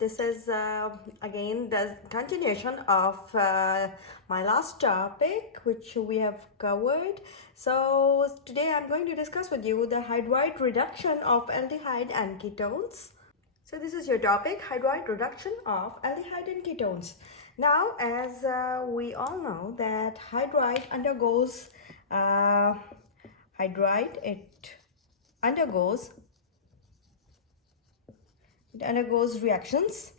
this is again the continuation of my last topic which we have covered. So today I'm going to discuss with you the hydride reduction of aldehyde and ketones. So this is your topic, hydride reduction of aldehyde and ketones. Now, as we all know that hydride undergoes it undergoes reactions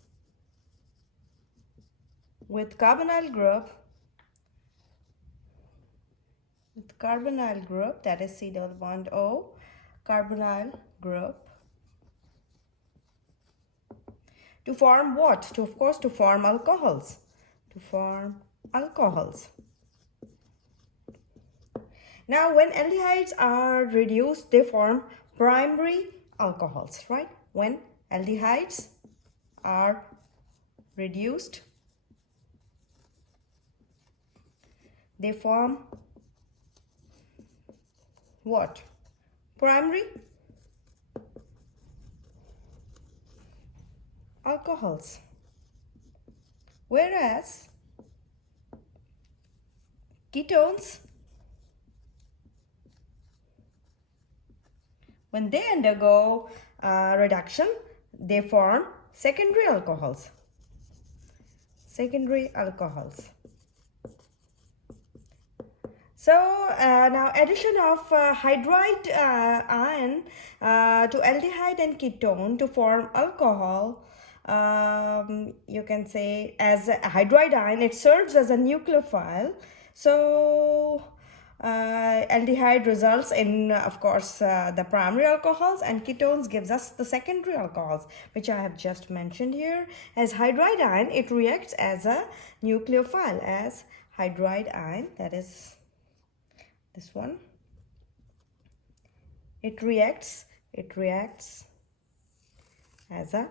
with carbonyl group, that is C double bond O, carbonyl group, to form what? Of course, to form alcohols. Now, when aldehydes are reduced, they form primary alcohols, right? When aldehydes are reduced, they form what? Primary alcohols. Whereas ketones, when they undergo reduction, they form secondary alcohols. So now addition of hydride ion to aldehyde and ketone to form alcohol, you can say as a hydride ion, it serves as a nucleophile. So aldehyde results in, of course, the primary alcohols, and ketones gives us the secondary alcohols, which I have just mentioned here. As hydride ion, it reacts as a nucleophile, as hydride ion, that is this one. It reacts as a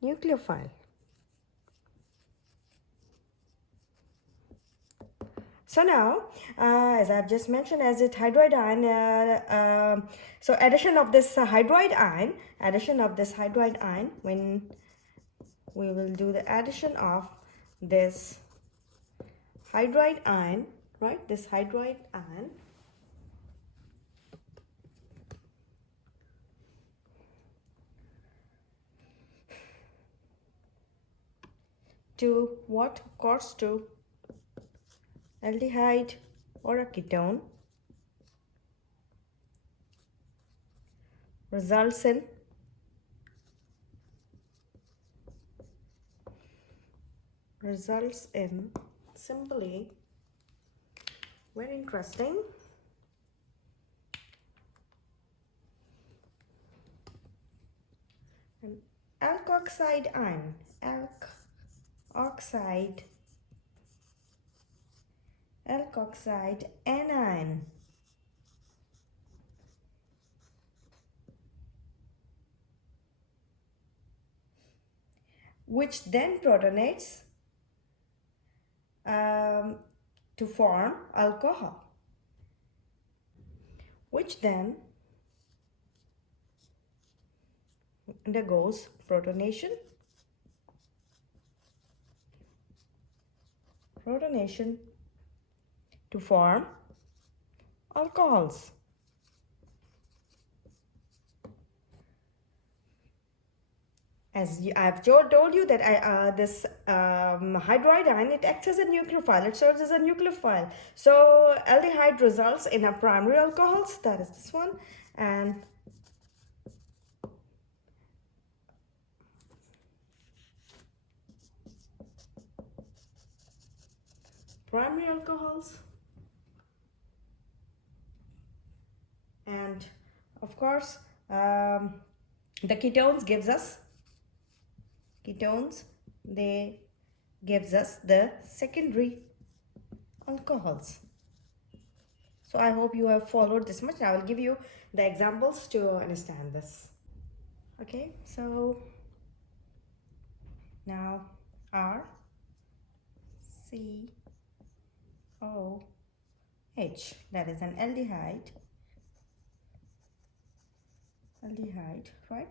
nucleophile. So now, as I've just mentioned, as it hydride ion, so addition of this hydride ion, when we will do the addition of this hydride ion, right? This hydride ion to what? Of course, to aldehyde or a ketone, results in simply, very interesting, an alkoxide ion, alkoxide anion, which then protonates to form alcohol, which then undergoes protonation to form alcohols. As I've told you that this hydride ion, it acts as a nucleophile. It serves as a nucleophile. So aldehyde results in a primary alcohols, that is this one, and primary alcohols, and of course the ketones gives us the secondary alcohols. So I hope you have followed this much. I will give you the examples to understand this. Okay, so now RCOH, that is an aldehyde, aldehyde, right?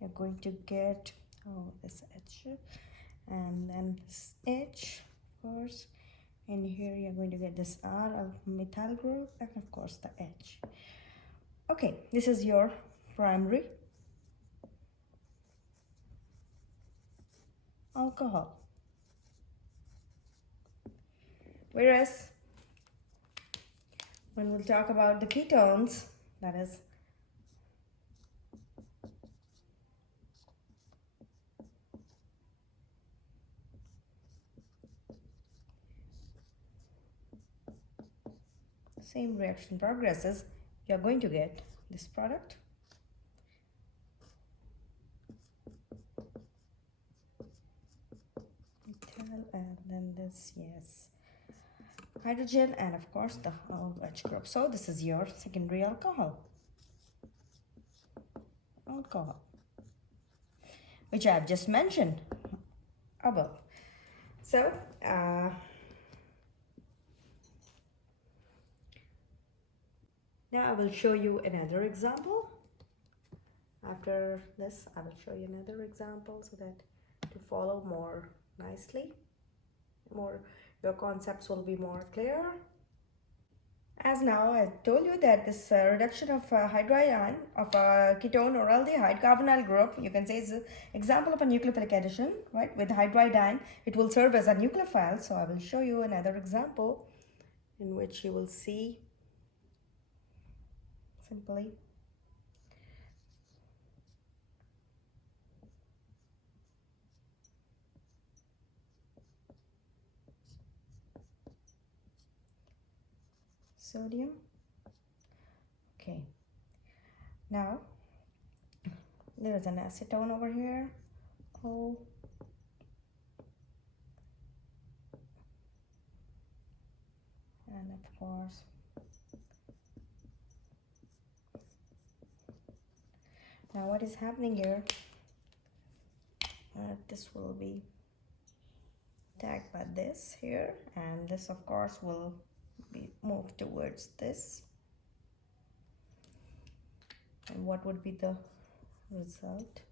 You're going to get, oh, this H, and then this H, of course, and here you're going to get this R, methyl group, and of course the H. Okay, this is your primary alcohol. Whereas when we'll talk about the ketones, that is same reaction progresses, you're going to get this product. Methyl, and then this, yes, hydrogen, and of course the H group. So this is your secondary alcohol, which I have just mentioned above. So now I will show you another example. After this, I will show you another example so that to follow more nicely, your concepts will be more clear. As now I told you that this reduction of hydride ion of a ketone or aldehyde carbonyl group, you can say, is an example of a nucleophilic addition, right? With hydride ion, it will serve as a nucleophile. So I will show you another example in which you will see simply sodium. Okay, now there is an acetone over here. O, and of course now what is happening here, this will be tagged by this here, and this of course will be moved towards this. And what would be the result?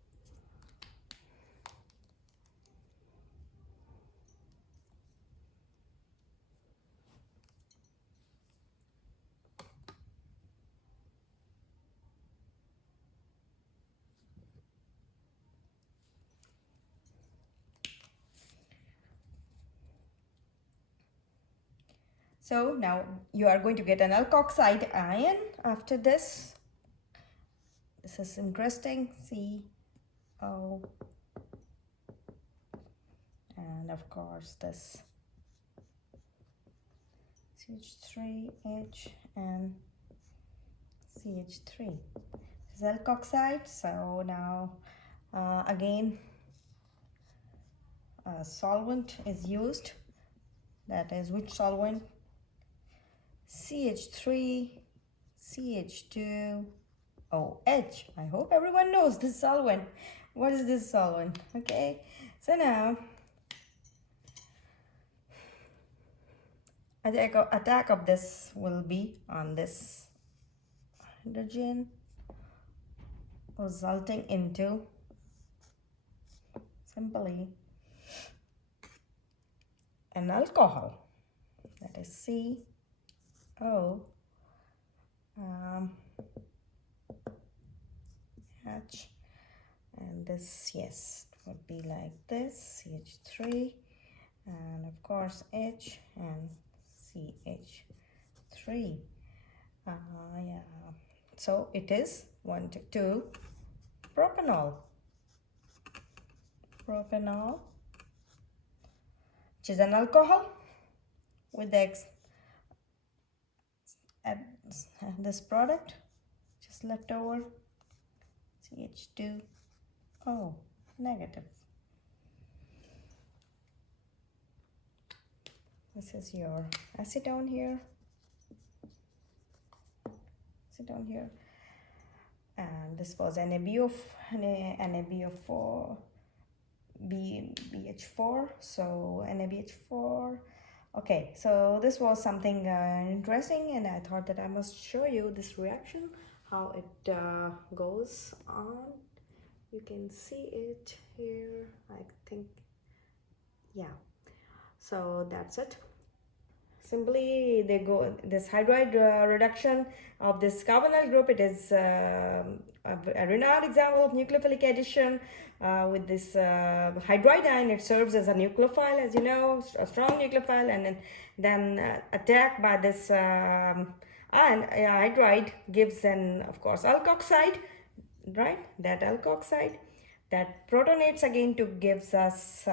So now you are going to get an alkoxide ion after this. This is interesting. CO, and of course this CH3H and CH3. This is alkoxide. So now again a solvent is used. That is which solvent? CH3, CH2, OH. I hope everyone knows this solvent. What is this solvent? Okay, so now attack of this will be on this hydrogen, resulting into simply an alcohol, that is CO, H, and this, yes, it would be like this, CH3, and of course H and CH3. Yeah, so it is 1 to 2 propanol, which is an alcohol with the this product just left over, CH2O negative. This is your acetone here, and this was NaBO4 BH4, so NaBH4. Okay, so this was something interesting, and I thought that I must show you this reaction, how it goes on. You can see it here, I think. Yeah, so that's it. Simply they go this hydride reduction of this carbonyl group. It is a renowned example of nucleophilic addition. With this hydride ion, it serves as a nucleophile, as you know, a strong nucleophile, and then attacked by this ion, hydride gives an, of course, alkoxide, right? That alkoxide that protonates again to gives us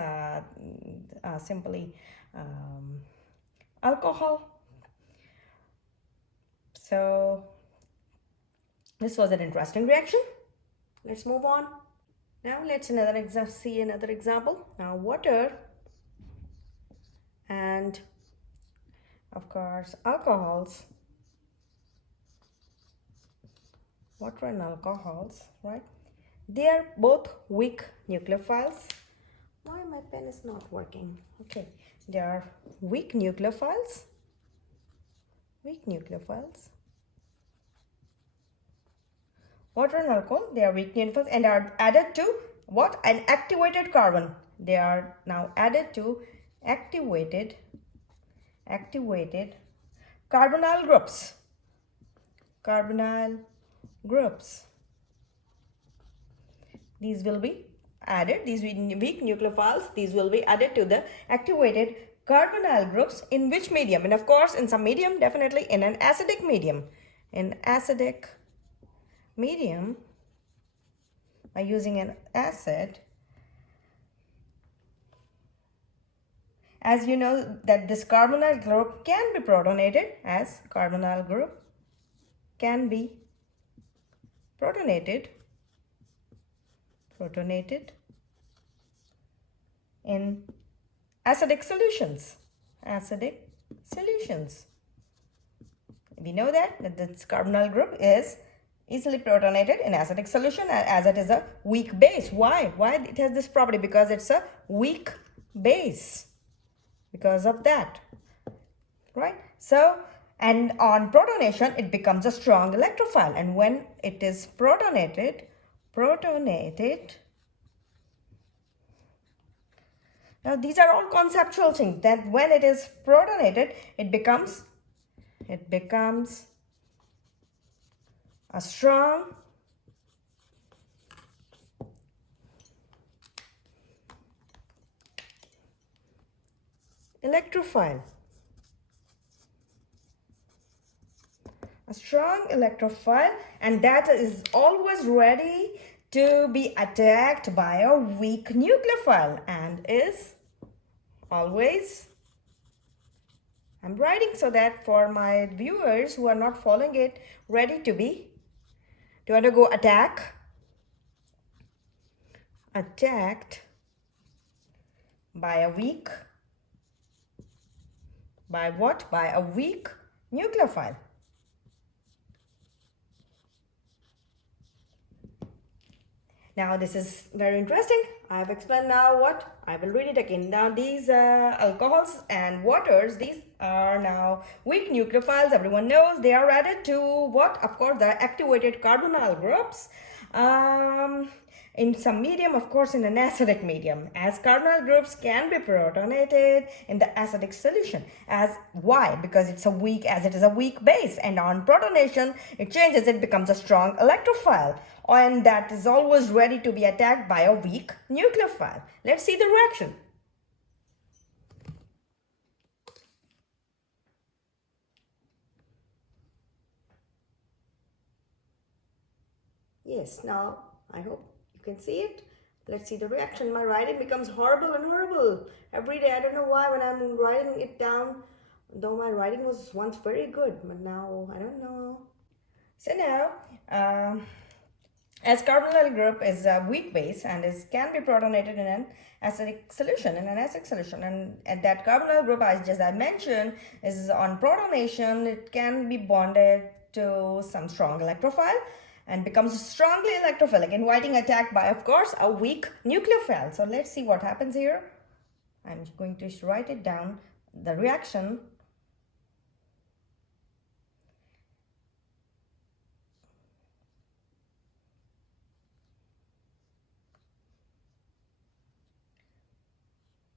simply alcohol. So this was an interesting reaction. Let's move on. Now let's see another example. Now water and of course alcohols. Water and alcohols, right? They are both weak nucleophiles. Why my pen is not working? Okay, they are weak nucleophiles. Weak nucleophiles. Water and alcohol, they are weak nucleophiles and are added to what? An activated carbon. They are now added to activated carbonyl groups. Carbonyl groups. These will be added, these weak nucleophiles, these will be added to the activated carbonyl groups in which medium? And of course in some medium, definitely in an acidic medium. In acidic medium, by using an acid. As you know that this carbonyl group can be protonated, as carbonyl group can be protonated in acidic solutions. We know that this carbonyl group is easily protonated in acidic solution as it is a weak base. Why it has this property? Because it's a weak base, because of that, right? So, and on protonation it becomes a strong electrophile, and when it is protonated, now these are all conceptual things, that when it is protonated it becomes a strong electrophile. A strong electrophile, and that is always ready to be attacked by a weak nucleophile, and is always, I'm writing so that for my viewers who are not following it, ready to undergo attacked by a weak, by what? By a weak nucleophile. Now this is very interesting. I have explained now what? I will read it again. Now these alcohols and waters, these are now weak nucleophiles. Everyone knows they are added to what? Of course, the activated carbonyl groups. In some medium, of course, in an acidic medium, as carbonyl groups can be protonated in the acidic solution. As why? Because it's a weak, as it is a weak base, and on protonation it changes, it becomes a strong electrophile, and that is always ready to be attacked by a weak nucleophile. Let's see the reaction. Yes, now I hope you can see it. Let's see the reaction. My writing becomes horrible and horrible every day. I don't know why when I'm writing it down, though my writing was once very good, but now I don't know. So now, as carbonyl group is a weak base and can be protonated in an acidic solution, and that carbonyl group, as I mentioned, is on protonation. It can be bonded to some strong electrophile, and becomes strongly electrophilic, inviting attack by, of course, a weak nucleophile. So let's see what happens here. I'm going to write it down. The reaction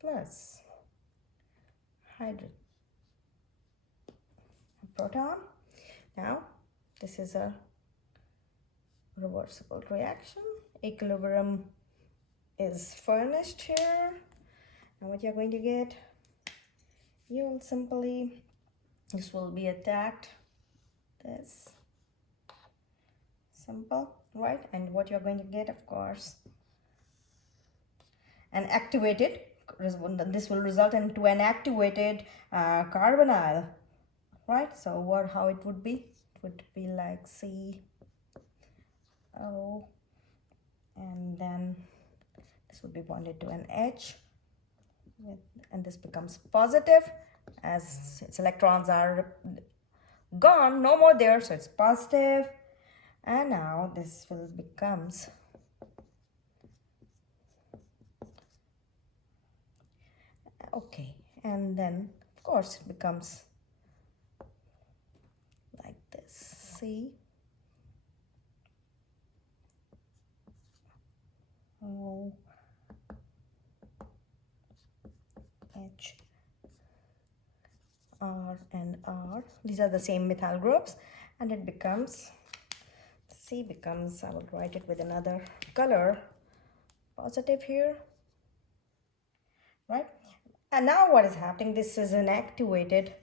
plus hydrogen proton. Now this is a reversible reaction. Equilibrium is furnished here. Now what you're going to get, you will simply, this will be attacked, this, simple, right? And what you're going to get, of course, an activated, this will result into an activated carbonyl, right? So what, how it would be? It would be like CO, and then this would be bonded to an H, and this becomes positive as its electrons are gone, no more there, so it's positive. And now this will becomes okay, and then of course it becomes like this, C O H R and R. These are the same methyl groups, and it becomes, C becomes, I will write it with another color, positive here, right? And now what is happening? This is an activated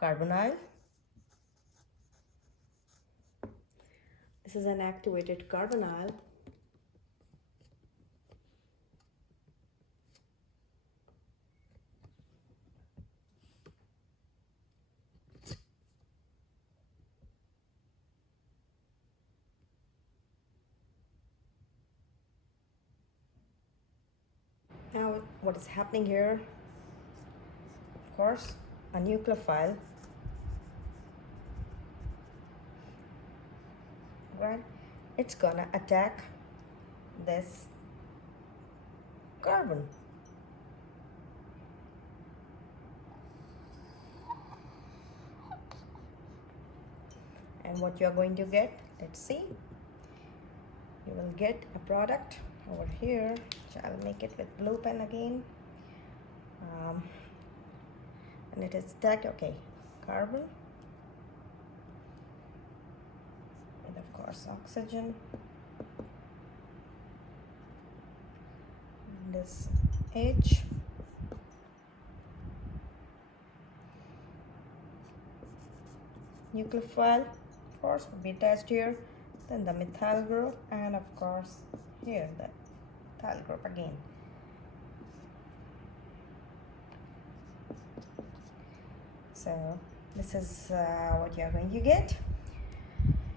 carbonyl. This is an activated carbonyl. Now what is happening here? Of course, a nucleophile, right? It's gonna attack this carbon. And what you're going to get, let's see, you will get a product over here. So I'll make it with blue pen again, and it is stacked, okay, carbon with of course oxygen, and this H, nucleophile of course will be attached here, then the methyl group, and of course here the methyl group again. So this is what you're going to get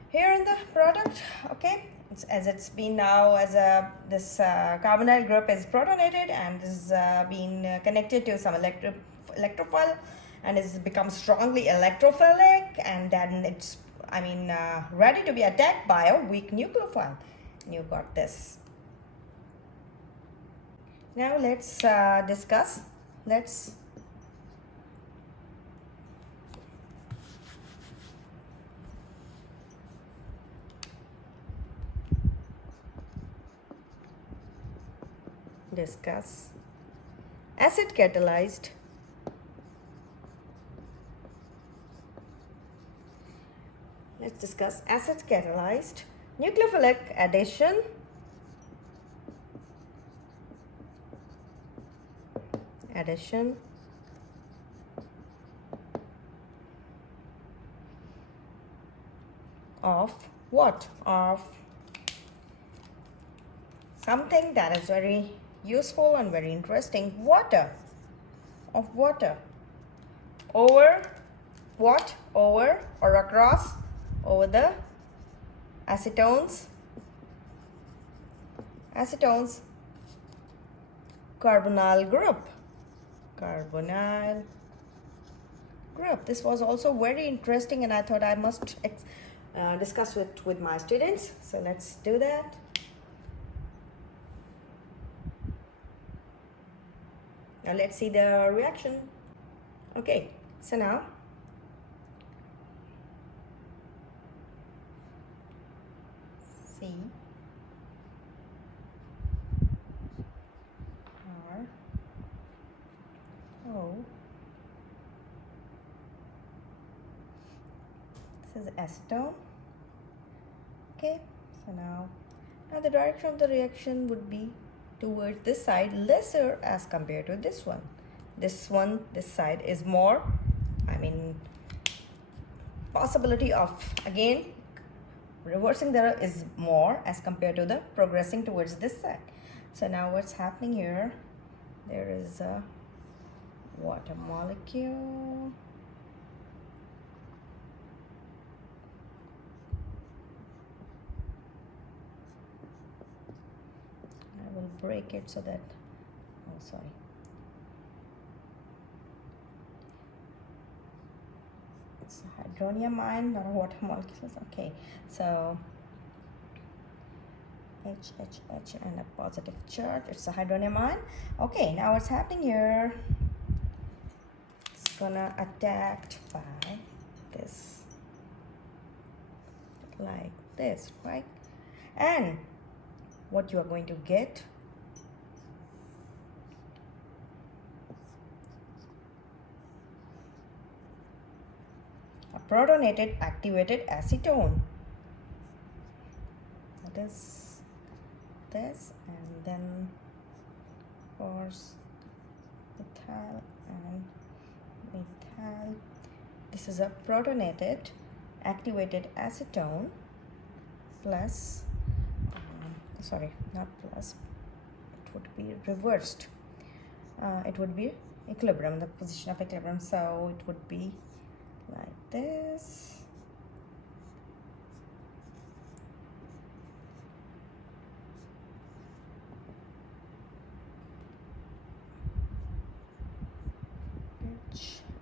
here in the product. Okay, as it's been now as this carbonyl group is protonated and is being connected to some electrophile, and it's become strongly electrophilic, and then it's ready to be attacked by a weak nucleophile. And you got this. Now let's discuss. Let's discuss acid catalyzed nucleophilic addition of what? Of something that is very useful and very interesting, water. Of water over what? Over or across, over the acetones carbonyl group, group. This was also very interesting, and I thought I must discuss it with my students. So let's do that. Now let's see the reaction. Okay, so now C R O. This is acetone. Okay, so now the direction of the reaction would be towards this side, lesser as compared to this one. This side is more, I mean, possibility of again reversing there is more as compared to the progressing towards this side. So now what's happening here, there is a water molecule. I will break it so that, oh sorry, it's a hydronium ion, not a water molecule. Okay, so H and a positive charge, it's a hydronium ion. Okay, now what's happening here, it's gonna attacked by this, like this, right? And what you are going to get, a protonated activated acetone. That is this, and then of course methyl and methyl. This is a protonated activated acetone plus sorry, not plus, it would be reversed, it would be equilibrium, the position of equilibrium, so it would be like this.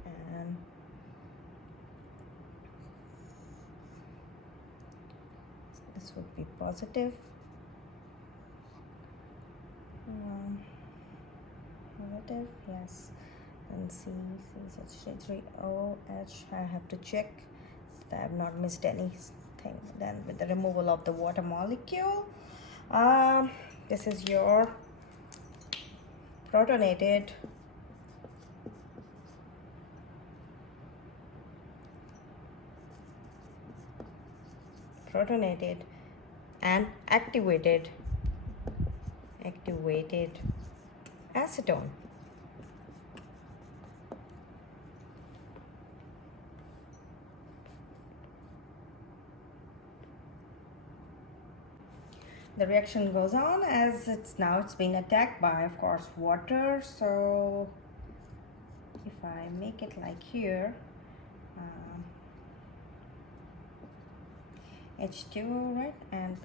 And this would be positive. Negative, yes, and CH3OH. I have to check that I have not missed anything. Then with the removal of the water molecule, this is your protonated and activated acetone. The reaction goes on as it's being attacked by, of course, water. So if I make it like here, H2O, right, and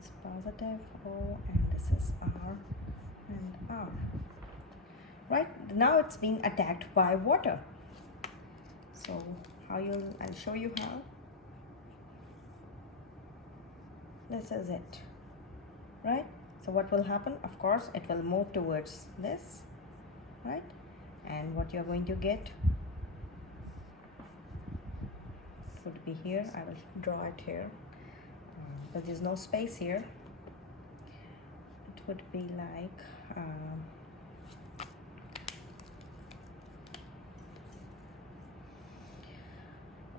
it's positive O, and this is R and R. Right, now it's being attacked by water. So I'll show you how. This is it, right? So what will happen? Of course, it will move towards this, right? And what you're going to get, it would be here. I will draw it here, but there's no space here. It would be like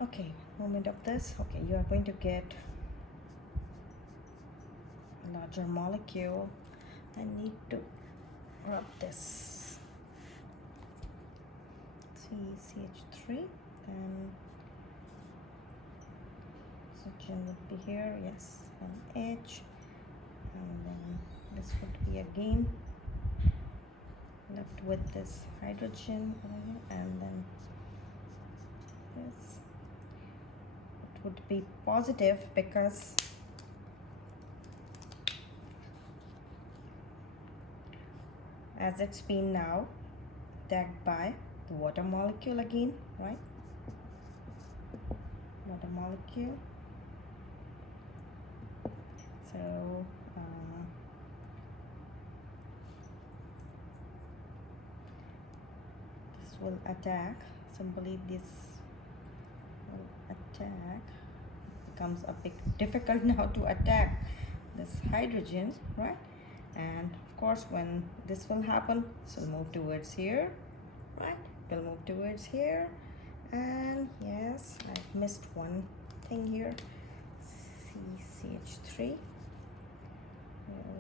okay, moment of this. Okay, you are going to get a larger molecule. I need to rub this CH3, then oxygen would be here, yes, and H, and then this would be again left with this hydrogen, and then this, it would be positive because as it's been now attacked by the water molecule again, right? Water molecule. So this will attack, simply this will attack, becomes a bit difficult now to attack this hydrogen, right? And of course when this will happen, so we'll move towards here, right? We'll move towards here, and yes, I've missed one thing here, CH3,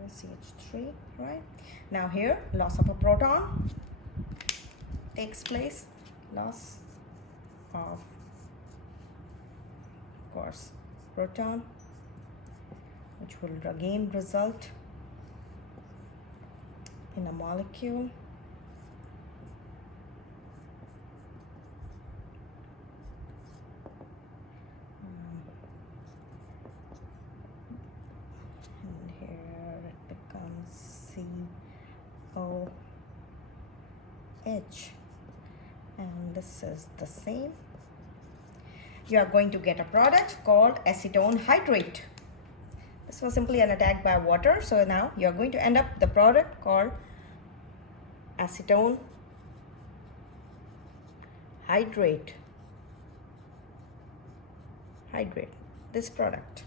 CH3, right? Now here, loss of a proton takes place, loss of course proton, which will again result in a molecule. And here it becomes COH, and this is the same. You are going to get a product called acetone hydrate. This was simply an attack by water, so now you are going to end up the product called acetone hydrate. This product.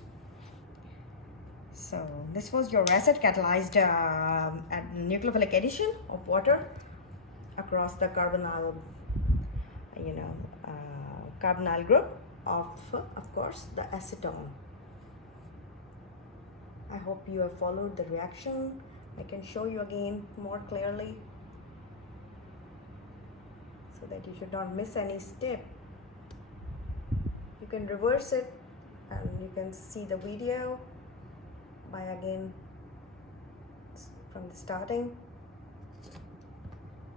So this was your acid catalyzed nucleophilic addition of water across the carbonyl, carbonyl group of course the acetone. I hope you have followed the reaction. I can show you again more clearly so that you should not miss any step. You can reverse it and you can see the video by again from the starting.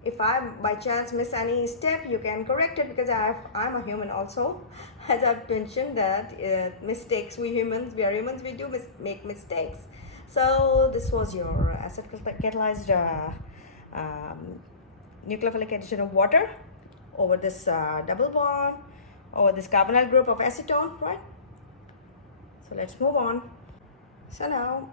If I by chance miss any step, you can correct it, because I'm a human also. As I've mentioned that mistakes, we are humans, we do make mistakes. So this was your acid catalyzed nucleophilic addition of water over this double bond, over this carbonyl group of acetone, right? So let's move on. So now,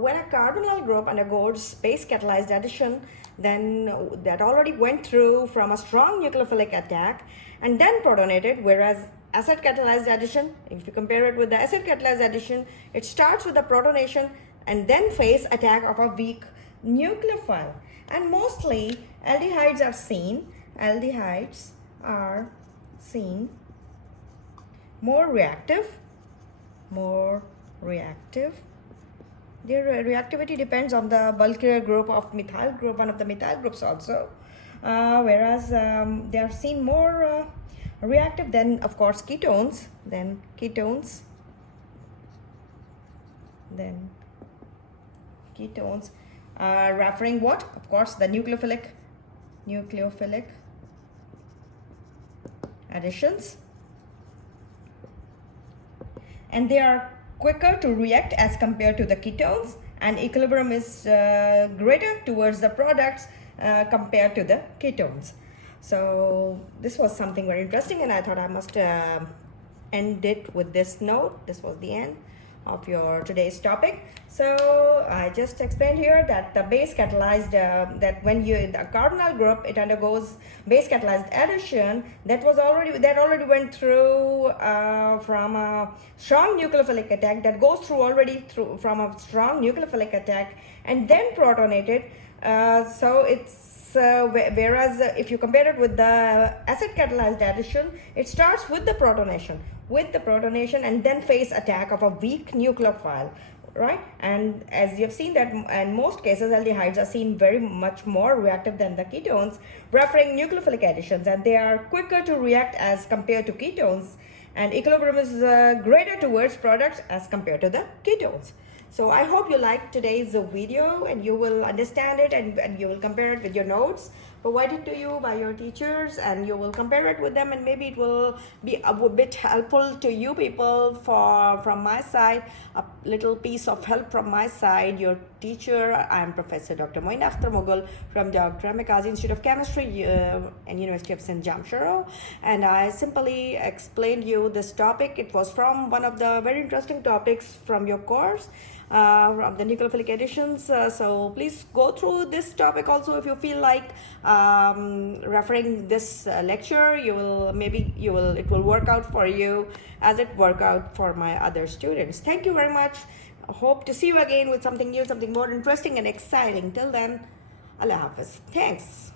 when a carbonyl group undergoes base catalyzed addition, then that already went through from a strong nucleophilic attack and then protonated, whereas acid catalyzed addition, if you compare it with the acid catalyzed addition, it starts with the protonation and then phase attack of a weak nucleophile. And mostly aldehydes are seen more reactive. Their reactivity depends on the bulkier group of methyl group, one of the methyl groups also, whereas they are seen more reactive than, of course, ketones, referring what? Of course, the nucleophilic additions, and they are quicker to react as compared to the ketones, and equilibrium is greater towards the products compared to the ketones. So this was something very interesting, and I thought I must end it with this note. This was the end of your today's topic. So I just explained here that the base catalyzed, that when you in the carbonyl group, it undergoes base catalyzed addition, that already went through from a strong nucleophilic attack, that goes through from a strong nucleophilic attack and then protonated. So it's whereas if you compare it with the acid catalyzed addition, it starts with the protonation and then phase attack of a weak nucleophile, right? And as you have seen that in most cases, aldehydes are seen very much more reactive than the ketones, referring nucleophilic additions, and they are quicker to react as compared to ketones, and equilibrium is greater towards products as compared to the ketones. So I hope you liked today's video and you will understand it, and you will compare it with your notes provided to you by your teachers, and you will compare it with them, and maybe it will be a bit helpful to you people. From my side, a little piece of help from my side, your teacher. I am Professor Dr. Mughal from Dr.Mchem Institute of Chemistry and University of St. Jamshoro, and I simply explained you this topic. It was from one of the very interesting topics from your course, from the nucleophilic additions. So please go through this topic also. If you feel like referring this lecture, it will work out for you as it worked out for my other students. Thank you very much. Hope to see you again with something new, something more interesting and exciting. Till then, Allah Hafiz. Thanks.